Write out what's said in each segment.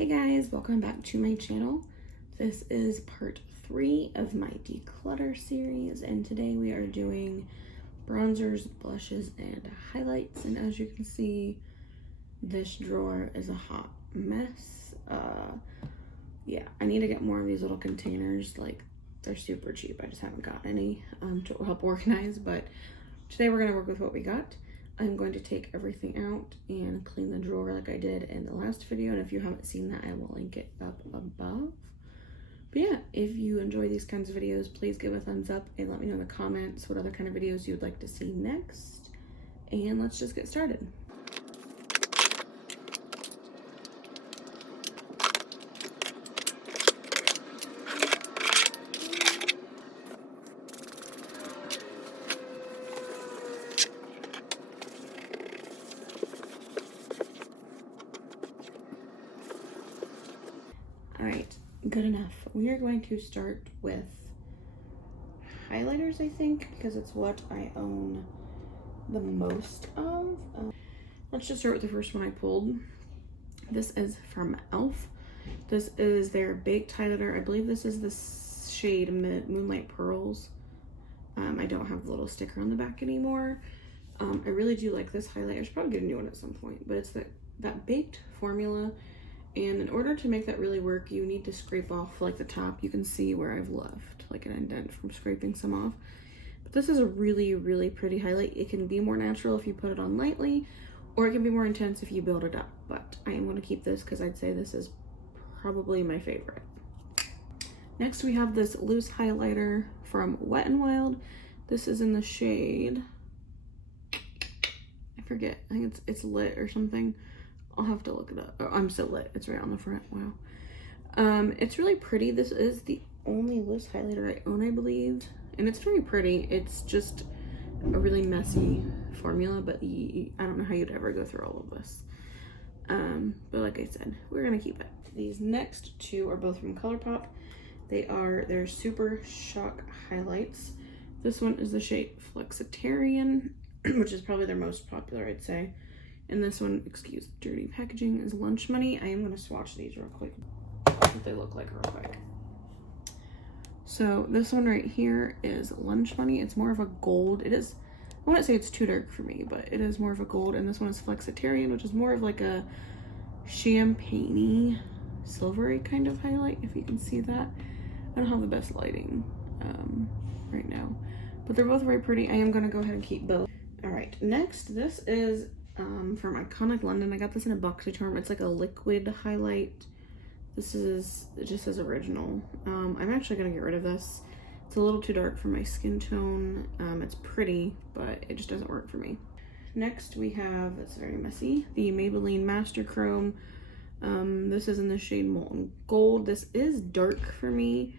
Hey guys, welcome back to my channel. This is part 3 of my declutter series, and today we are doing bronzers, blushes, and highlights. And as you can see, this drawer is a hot mess. Yeah, I need to get more of these little containers. Like, they're super cheap. I just haven't got any to help organize, but today we're going to work with what we got. I'm going to take everything out and clean the drawer like I did in the last video, and if you haven't seen that, I will link it up above. But yeah, if you enjoy these kinds of videos, please give a thumbs up and let me know in the comments what other kind of videos you would like to see next. And let's just get started. All right, good enough. We are going to start with highlighters, I think, because it's what I own the most of. Let's just start with the first one I pulled. This is from e.l.f. This is their baked highlighter. I believe this is the shade Moonlight Pearls. I don't have the little sticker on the back anymore. I really do like this highlighter. I should probably get a new one at some point, but it's that baked formula. And in order to make that really work, you need to scrape off like the top. You can see where I've left like an indent from scraping some off. But this is a really, really pretty highlight. It can be more natural if you put it on lightly, or it can be more intense if you build it up. But I am going to keep this because I'd say this is probably my favorite. Next, we have this loose highlighter from Wet n Wild. This is in the shade, I forget, I think it's Lit or something. I'll have to look it up. Oh, I'm so lit. It's right on the front. Wow. It's really pretty. This is the only loose highlighter I own, I believe. And it's very pretty. It's just a really messy formula, but I don't know how you'd ever go through all of this. But like I said, we're going to keep it. These next two are both from ColourPop. They're Super Shock highlights. This one is the shade Flexitarian, which is probably their most popular, I'd say. And this one, excuse the dirty packaging, is Lunch Money. I am going to swatch these real quick. What they look like real quick. So this one right here is Lunch Money. It's more of a gold. It is, I wouldn't say it's too dark for me, but it is more of a gold. And this one is Flexitarian, which is more of like a champagne-y, silvery kind of highlight, if you can see that. I don't have the best lighting right now, but they're both very pretty. I am going to go ahead and keep both. All right, next, this is from Iconic London. I got this in a BoxyCharm. It's like a liquid highlight. This is, it just says original. I'm actually gonna get rid of this. It's a little too dark for my skin tone. It's pretty, but it just doesn't work for me. Next we have, it's very messy, the Maybelline Master Chrome. This is in the shade Molten Gold. This is dark for me,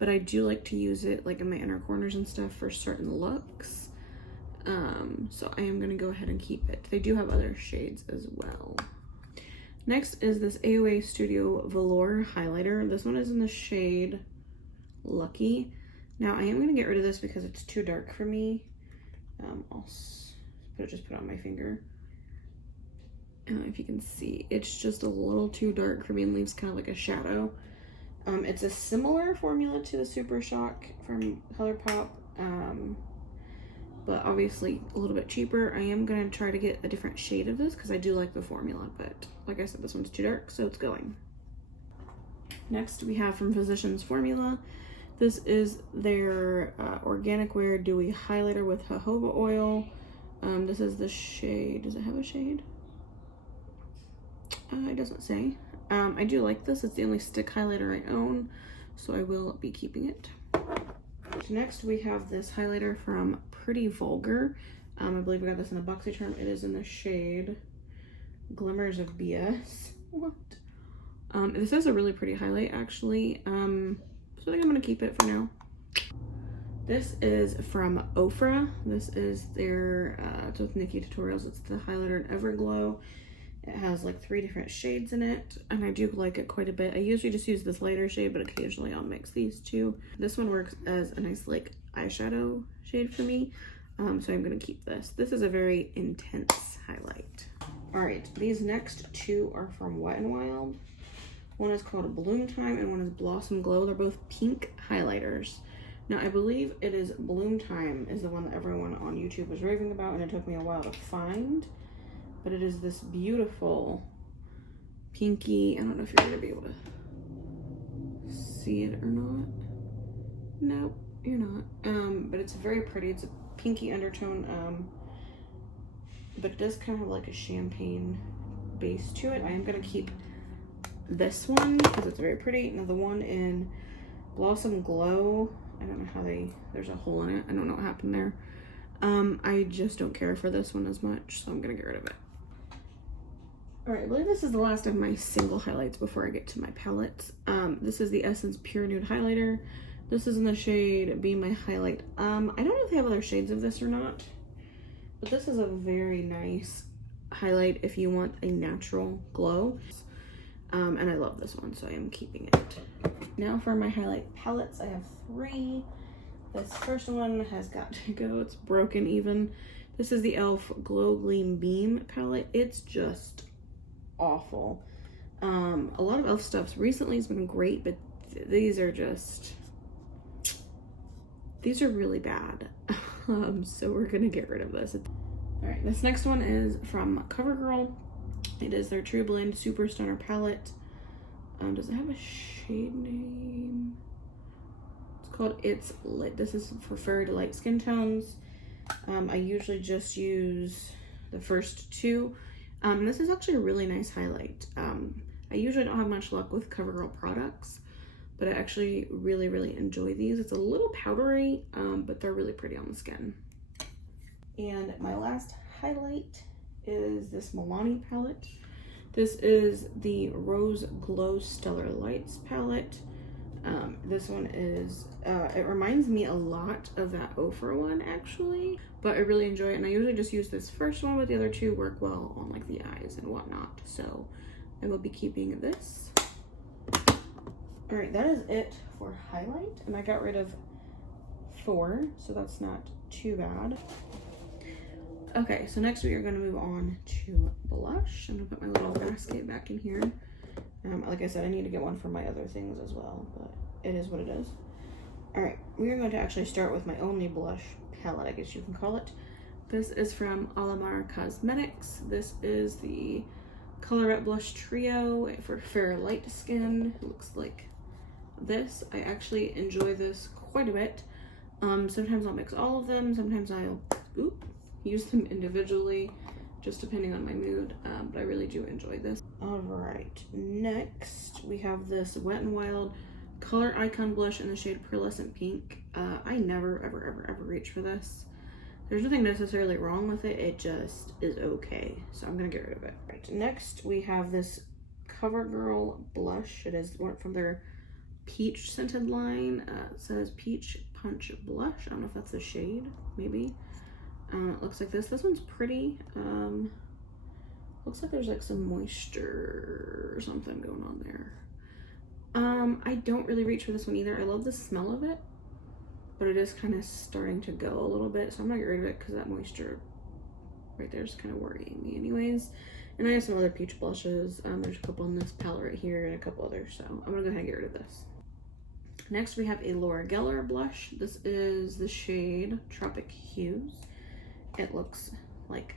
but I do like to use it like in my inner corners and stuff for certain looks. So I am going to go ahead and keep it. They do have other shades as well. Next is this AOA Studio Velour highlighter. This one is in the shade Lucky. Now I am going to get rid of this because it's too dark for me. I'll just put it on my finger. If you can see, it's just a little too dark for me and leaves kind of like a shadow. It's a similar formula to the Super Shock from ColourPop. But obviously a little bit cheaper. I am going to try to get a different shade of this because I do like the formula, but like I said, this one's too dark, so it's going. Next we have from Physicians Formula. This is their Organic Wear Dewy Highlighter with jojoba oil. This is the shade, does it have a shade? It doesn't say. I do like this. It's the only stick highlighter I own, so I will be keeping it. Next we have this highlighter from Pretty Vulgar. I believe we got this in a BoxyCharm. It is in the shade Glimmers of BS. What? This is a really pretty highlight actually. So I think I'm gonna keep it for now. This is from Ofra. This is their it's with Nikki Tutorials. It's the highlighter in Everglow. It has like 3 different shades in it, and I do like it quite a bit. I usually just use this lighter shade, but occasionally I'll mix these two. This one works as a nice like eyeshadow shade for me, so I'm gonna keep this. This is a very intense highlight. All right, these next two are from Wet n Wild. One is called Bloom Time and one is Blossom Glow. They're both pink highlighters. Now, I believe it is Bloom Time is the one that everyone on YouTube was raving about, and it took me a while to find. But it is this beautiful pinky. I don't know if you're going to be able to see it or not. Nope, you're not. But it's very pretty. It's a pinky undertone. But it does kind of have like a champagne base to it. I am going to keep this one because it's very pretty. Now, the one in Blossom Glow, I don't know how there's a hole in it. I don't know what happened there. I just don't care for this one as much, so I'm gonna get rid of it. All right, I believe this is the last of my single highlights before I get to my palettes. This is the Essence Pure Nude Highlighter. This is in the shade Be My Highlight. I don't know if they have other shades of this or not, but this is a very nice highlight if you want a natural glow. And I love this one, so I am keeping it. Now for my highlight palettes, I have 3. This first one has got to go. It's broken even. This is the e.l.f. Glow Gleam Beam palette. It's just awful. A lot of e.l.f. stuff recently has been great, but these are really bad. So we're gonna get rid of this. All right, this next one is from CoverGirl. It is their True Blend Super Stunner palette. Does it have a shade name? It's called It's Lit. This is for very light skin tones. I usually just use the first 2. This is actually a really nice highlight. I usually don't have much luck with CoverGirl products, but I actually really, really enjoy these. It's a little powdery, but they're really pretty on the skin. And my last highlight is this Milani palette. This is the Rose Glow Stellar Lights palette. This one is, it reminds me a lot of that Ofra one actually, but I really enjoy it. And I usually just use this first one, but the other 2 work well on like the eyes and whatnot. So I will be keeping this. All right, that is it for highlight. And I got rid of 4, so that's not too bad. Okay, so next we are going to move on to blush. I'm going to put my little basket back in here. Like I said, I need to get one for my other things as well, but it is what it is. All right, we are going to actually start with my only blush palette, I guess you can call it. This is from Alamar Cosmetics. This is the Colorette Blush Trio for fair light skin. It looks like this. I actually enjoy this quite a bit. Sometimes I'll mix all of them. Sometimes I'll use them individually, just depending on my mood, but I really do enjoy this. All right, next we have this Wet n Wild Color Icon Blush in the shade Pearlescent Pink. I never, ever reach for this. There's nothing necessarily wrong with it, it just is okay, so I'm gonna get rid of it. Right, next we have this CoverGirl blush. It is one from their peach scented line. It says Peach Punch Blush. I don't know if that's the shade, maybe. It looks like this. This one's pretty. Looks like there's like some moisture or something going on there. I don't really reach for this one either. I love the smell of it, but it is kind of starting to go a little bit, so I'm gonna get rid of it because that moisture right there is kind of worrying me anyways. And I have some other peach blushes. There's a couple in this palette right here and a couple others, so I'm gonna go ahead and get rid of this. Next we have a Laura Geller blush. This is the shade Tropic Hues. It looks like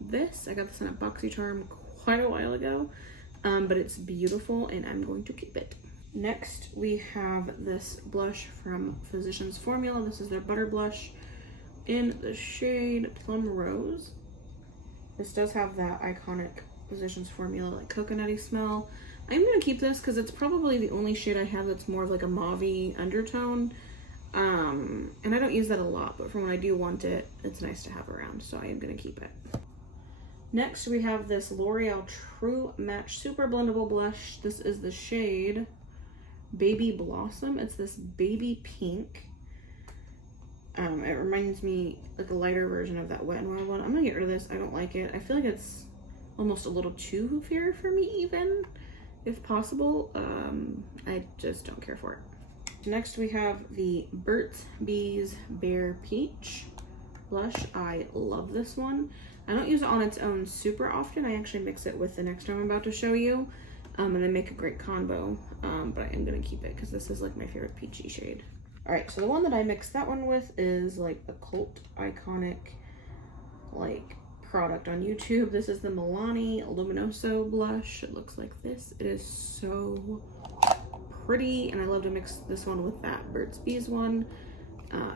this. I got this in a BoxyCharm quite a while ago, but it's beautiful and I'm going to keep it. Next, we have this blush from Physicians Formula. This is their Butter Blush in the shade Plum Rose. This does have that iconic Physicians Formula like coconutty smell. I'm gonna keep this because it's probably the only shade I have that's more of like a mauve-y undertone. And I don't use that a lot, but for when I do want it, it's nice to have around, so I am gonna keep it. Next, we have this L'Oreal True Match Super Blendable Blush. This is the shade Baby Blossom. It's this baby pink. It reminds me like a lighter version of that Wet n Wild one. I'm gonna get rid of this. I don't like it. I feel like it's almost a little too fair for me even, if possible. I just don't care for it. Next we have the Burt's Bees Bare Peach blush. I love this one. I don't use it on its own super often. I actually mix it with the next one I'm about to show you. and they make a great combo, but I am gonna keep it because this is like my favorite peachy shade. All right, so the one that I mixed that one with is like a cult iconic like product on YouTube. This is the Milani Luminoso blush. It looks like this. It is so pretty, and I love to mix this one with that Burt's Bees one.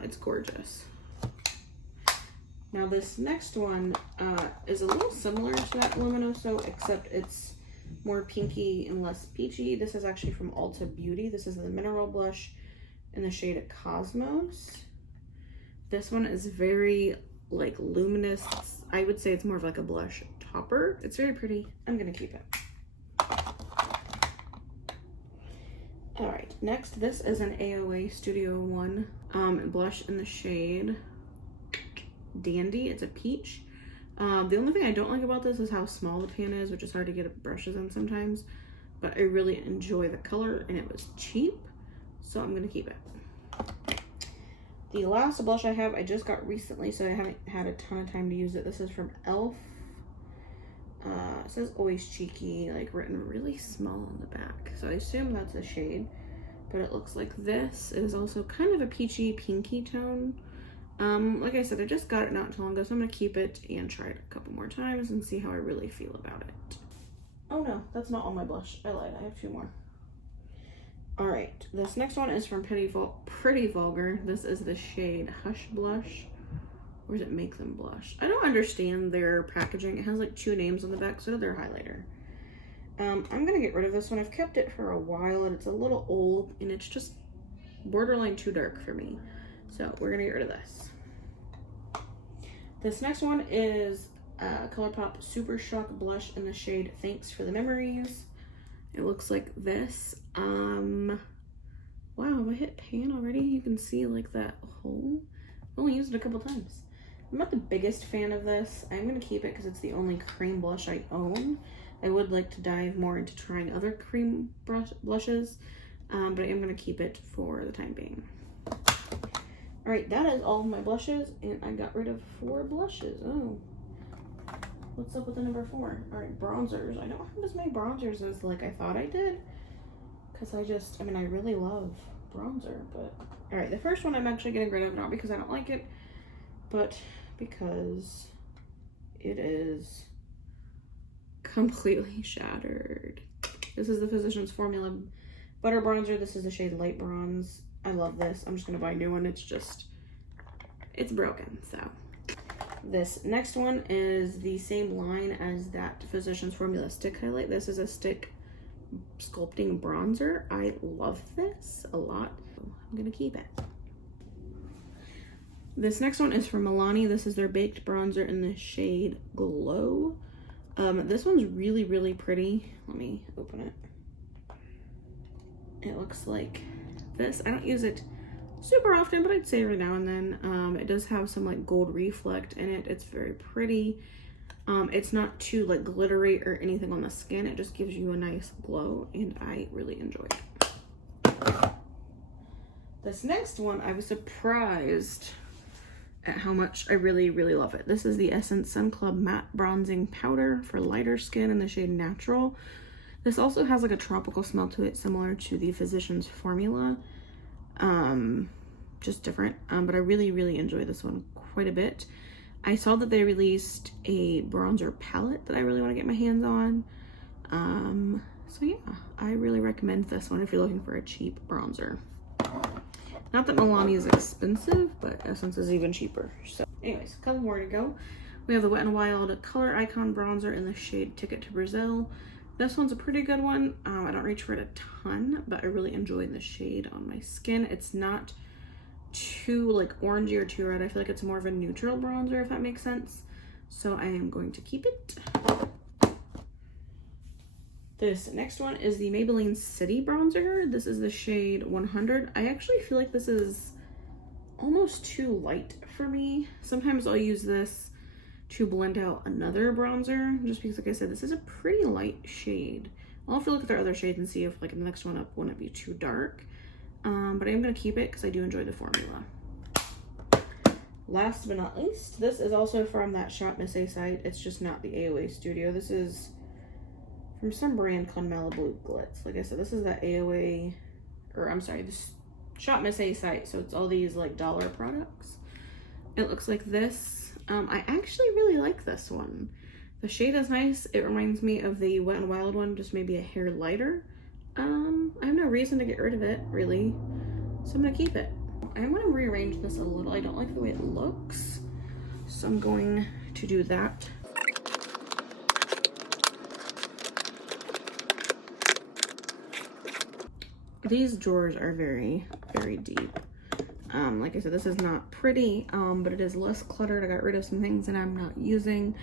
It's gorgeous. Now this next one is a little similar to that Luminoso, except it's more pinky and less peachy. This is actually from Ulta Beauty. This is the mineral blush in the shade Cosmos. This one is very like luminous. I would say it's more of like a blush topper. It's very pretty. I'm gonna keep it. All right, next, this is an AOA Studio One blush in the shade Dandy. It's a peach. The only thing I don't like about this is how small the pan is, which is hard to get brushes in sometimes, but I really enjoy the color and it was cheap, so I'm gonna keep it. The last blush I have, I just got recently, so I haven't had a ton of time to use it. This is from e.l.f. It says Always Cheeky, like written really small on the back, so I assume that's a shade, but it looks like this. It is also kind of a peachy pinky tone. Like I said, I just got it not too long ago, so I'm gonna keep it and try it a couple more times and see how I really feel about it. Oh no, that's not all my blush. I lied, I have 2 more. All right, this next one is from Pretty Vulgar. This is the shade Hush Blush. Or does it Make Them Blush? I don't understand their packaging. It has like 2 names on the back, so their highlighter. I'm gonna get rid of this one. I've kept it for a while and it's a little old and it's just borderline too dark for me. So we're gonna get rid of this. This next one is ColourPop Super Shock Blush in the shade Thanks for the Memories. It looks like this. Wow, have I hit pan already? You can see like that hole. I've only used it a couple times. I'm not the biggest fan of this. I'm gonna keep it because it's the only cream blush I own. I would like to dive more into trying other cream blushes, but I am gonna keep it for the time being. All right, that is all of my blushes, and I got rid of 4 blushes. Oh, what's up with the number 4? All right, bronzers. I don't have as many bronzers as like I thought I did, because I mean, I really love bronzer, but all right, the first one I'm actually getting rid of, not because I don't like it, but because it is completely shattered. This is the Physicians Formula Butter Bronzer. This is the shade Light Bronze. I love this. I'm just gonna buy a new one. It's broken, so. This next one is the same line as that Physicians Formula Stick Highlight. This is a stick sculpting bronzer. I love this a lot. I'm gonna keep it. This next one is from Milani. This is their baked bronzer in the shade Glow. This one's really, really pretty. Let me open it. It looks like this. I don't use it super often, but I'd say every now and then. It does have some like gold reflect in it. It's very pretty. It's not too like glittery or anything on the skin. It just gives you a nice glow, and I really enjoy it. This next one, I was surprised at how much I really, really love it. This is the Essence Sun Club Matte Bronzing Powder for lighter skin in the shade Natural. This also has like a tropical smell to it, similar to the Physicians Formula. Just different, but I really, really enjoy this one quite a bit. I saw that they released a bronzer palette that I really want to get my hands on. So yeah, I really recommend this one if you're looking for a cheap bronzer. Not that Milani is expensive, but Essence is even cheaper. So anyways, a couple more to go. We have the Wet n Wild Color Icon Bronzer in the shade Ticket to Brazil. This one's a pretty good one. I don't reach for it a ton, but I really enjoy the shade on my skin. It's not too like orangey or too red. I feel like it's more of a neutral bronzer, if that makes sense. So I am going to keep it. This next one is the Maybelline City Bronzer. This is the shade 100. I actually feel like this is almost too light for me. Sometimes I'll use this to blend out another bronzer, just because like I said, this is a pretty light shade. I'll have to look at their other shades and see if like the next one up wouldn't be too dark. But I am gonna keep it because I do enjoy the formula. Last but not least, this is also from that Shop Miss A site. It's just not the AOA Studio. This is from some brand called Malibu Glitz. Like I said, this is the AOA, or I'm sorry, this Shop Miss A site. So it's all these like dollar products. It looks like this. I actually really like this one. The shade is nice. It reminds me of the Wet n Wild one, just maybe a hair lighter. I have no reason to get rid of it, really. So I'm gonna keep it. I'm gonna rearrange this a little. I don't like the way it looks. So I'm going to do that. These drawers are very, very deep. Like I said, this is not pretty, but it is less cluttered. I got rid of some things that I'm not using.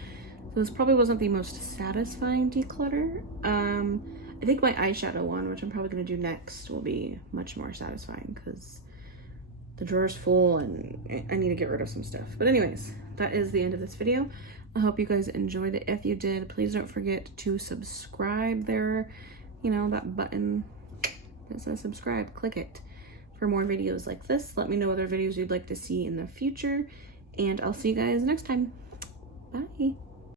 So this probably wasn't the most satisfying declutter. I think my eyeshadow one, which I'm probably gonna do next, will be much more satisfying because the drawer's full and I need to get rid of some stuff. But anyways, that is the end of this video. I hope you guys enjoyed it. If you did, please don't forget to subscribe there. You know, that button that says subscribe, click it for more videos like this. Let me know other videos you'd like to see in the future, and I'll see you guys next time. Bye.